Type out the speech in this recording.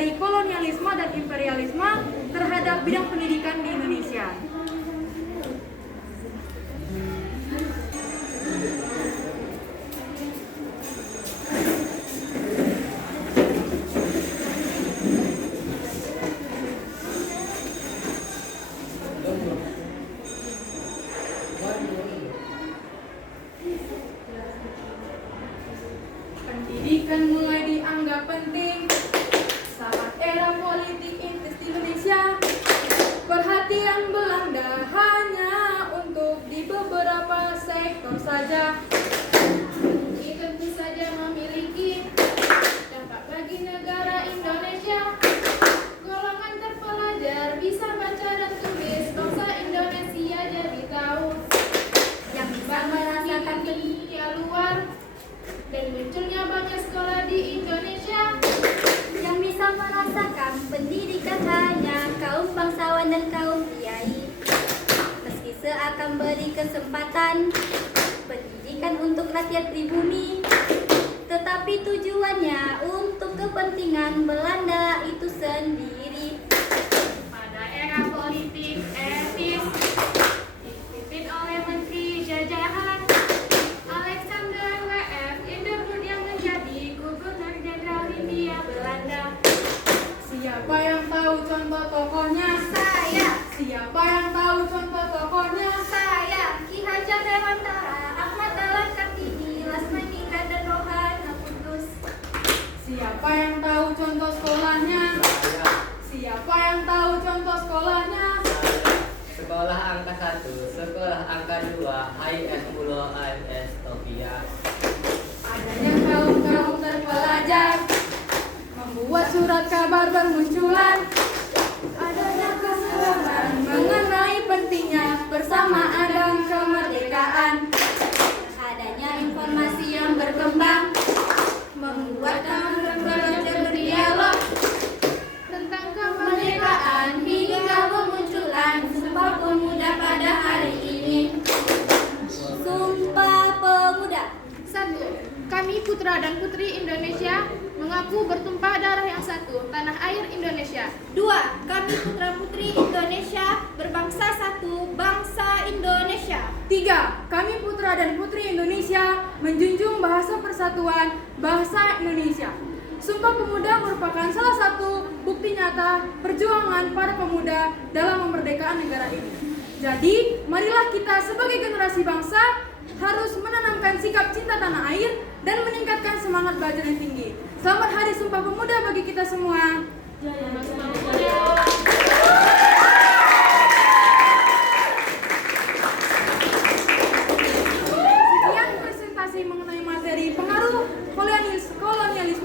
dari kolonialisme dan imperialisme terhadap bidang pendidikan di Indonesia. Pendidikan mulai dianggap penting saat era politik intens di Indonesia. Perhatian Belanda hanya untuk di beberapa sektor saja. Ini tentu saja memiliki dampak bagi negara Indonesia. Golongan terpelajar bisa baca dan tulis bangsa Indonesia jadi tahu. Yang bisa merasakan dunia luar dan munculnya banyak sekolah di Indonesia. Yang bisa merasakan pendidikan hanya kaum bangsawan dan kaum kiai. Meski seakan beri kesempatan pendidikan untuk rakyat pribumi, tetapi tujuannya untuk kepentingan Belanda itu sendiri. Pada era politik etis dipimpin oleh Menteri Jajahan Alexander W.F. Hindenburg yang menjadi Gubernur Jenderal Hindia Belanda. Siapa yang tahu contoh tokohnya? Saya, Siapa yang tahu contoh tokohnya? saya, Ki Hajar Dewantara, Ahmad Dahlan Kartini, Lasmandika dan Rohana Kudus. Siapa yang tahu contoh sekolahnya? Siapa yang tahu contoh sekolahnya? Sekolah angka 1, sekolah angka 2, IS Pulau IS Topia. Adanya kaum-kaum terpelajar membuat surat kabar bermunculan. Adanya kesadaran mengenai pentingnya bersamaan dan kemerdekaan. Adanya informasi yang berkembang membuat kami belajar berdialog Tentang kemerdekaan hingga kemunculan Sumpah Pemuda pada hari ini. Sumpah Pemuda. 1. Kami putra dan putri Indonesia mengaku bertumpah darah yang satu, tanah air Indonesia. 2. Kami putra-putri Indonesia berbangsa satu, bangsa Indonesia. 3. Kami putra dan putri Indonesia menjunjung bahasa persatuan bahasa Indonesia. Sumpah Pemuda merupakan salah satu bukti nyata perjuangan para pemuda dalam memerdekakan negara ini. Jadi, marilah kita sebagai generasi bangsa harus menanamkan sikap cinta tanah air dan meningkatkan semangat belajar yang tinggi. Selamat Hari Sumpah Pemuda bagi kita semua. Sumpah Pemuda.